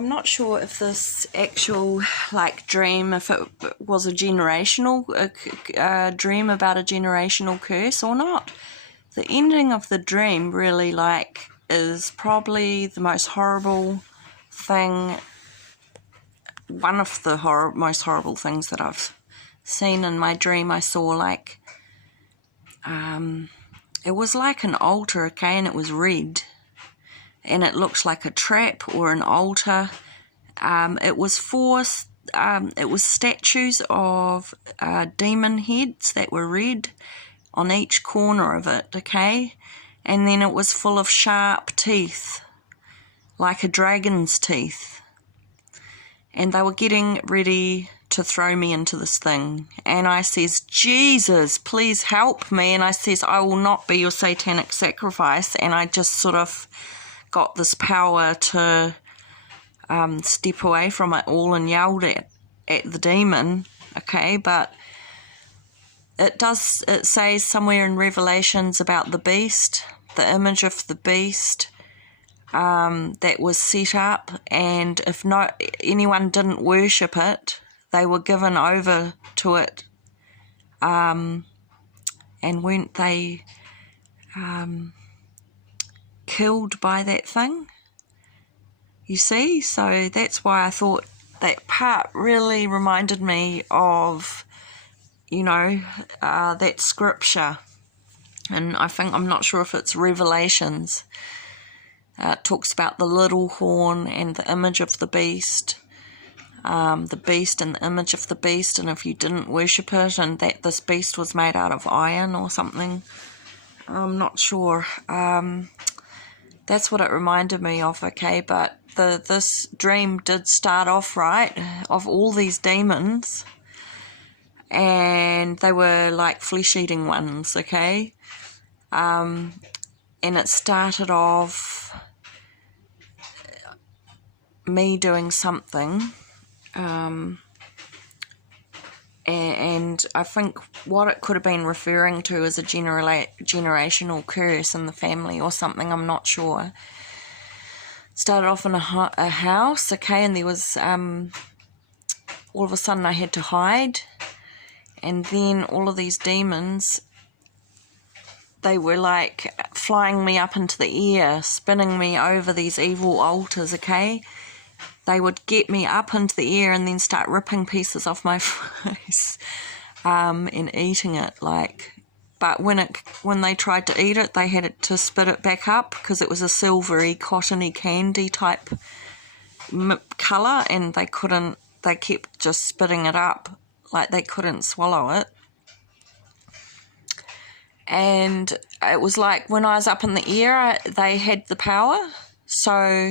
I'm not sure if this actual dream, if it was a generational dream about a generational curse or not. The ending of the dream really is probably the most horrible thing, one of the most horrible things that I've seen in my dream. I saw it was like an altar, okay, and it was red. And it looks like a trap or an altar. It was statues of demon heads that were red on each corner of it, okay? And then it was full of sharp teeth, like a dragon's teeth. And they were getting ready to throw me into this thing. And I says, Jesus, please help me. And I says, I will not be your satanic sacrifice. And I just sort of got this power to step away from it all and yelled at the demon, okay? But it says somewhere in Revelations about the beast, the image of the beast that was set up, and if anyone didn't worship it, they were given over to it, and weren't they killed by that thing? You see, so that's why I thought that part really reminded me of, that scripture. And I'm not sure if it's Revelations. It talks about the little horn and the image of the beast, the beast and the image of the beast, and if you didn't worship it, and that this beast was made out of iron or something. I'm not sure. That's what it reminded me of, okay? But this dream did start off right, of all these demons, and they were like flesh-eating ones, okay? And it started off me doing something, and I think what it could have been referring to is a generational curse in the family or something, I'm not sure. Started off in a house, okay, and there was, all of a sudden I had to hide, and then all of these demons, they were like flying me up into the air, spinning me over these evil altars, okay? They would get me up into the air and then start ripping pieces off my face and eating it, but when they tried to eat it, they had to spit it back up because it was a silvery, cottony candy type colour, and they kept just spitting it up, they couldn't swallow it. And it was like when I was up in the air, they had the power, so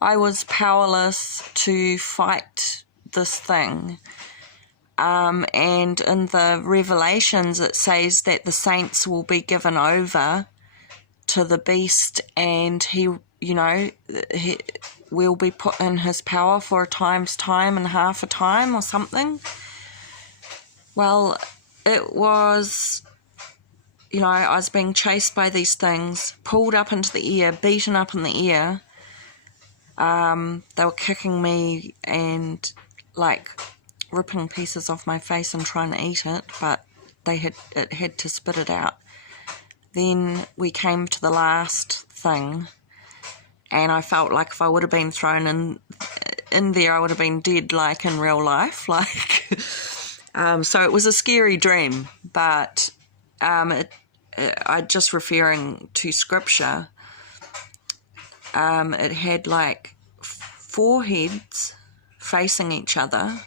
I was powerless to fight this thing. And in the Revelations, it says that the saints will be given over to the beast, and he will be put in his power for a time's time and half a time or something. Well, it was, I was being chased by these things, pulled up into the air, beaten up in the air. They were kicking me and ripping pieces off my face and trying to eat it, but it had to spit it out. Then we came to the last thing, and I felt like if I would have been thrown in there, I would have been dead in real life. So it was a scary dream, but I just referring to scripture. It had 4 heads facing each other,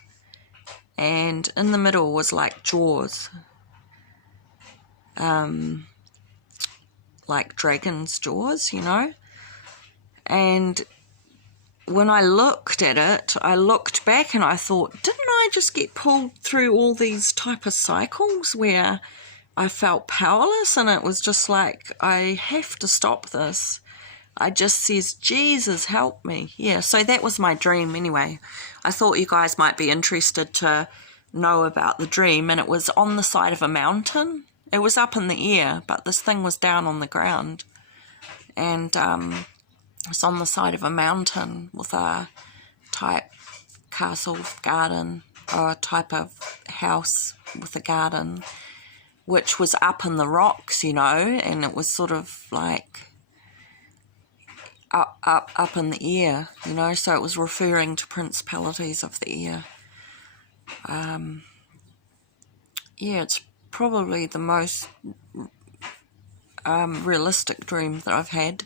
and in the middle was jaws, like dragon's jaws, and when I looked at it, I looked back and I thought, didn't I just get pulled through all these type of cycles where I felt powerless? And it was just I have to stop this. I just says, Jesus, help me. Yeah, so that was my dream anyway. I thought you guys might be interested to know about the dream, and it was on the side of a mountain. It was up in the air, but this thing was down on the ground. And it's on the side of a mountain with a type castle garden, or a type of house with a garden, which was up in the rocks, you know, and it was sort of like up in the air, you know, so it was referring to principalities of the air. Yeah, it's probably the most realistic dream that I've had.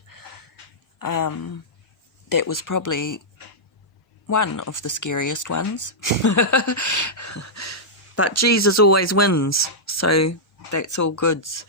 That was probably one of the scariest ones. But Jesus always wins, so that's all goods.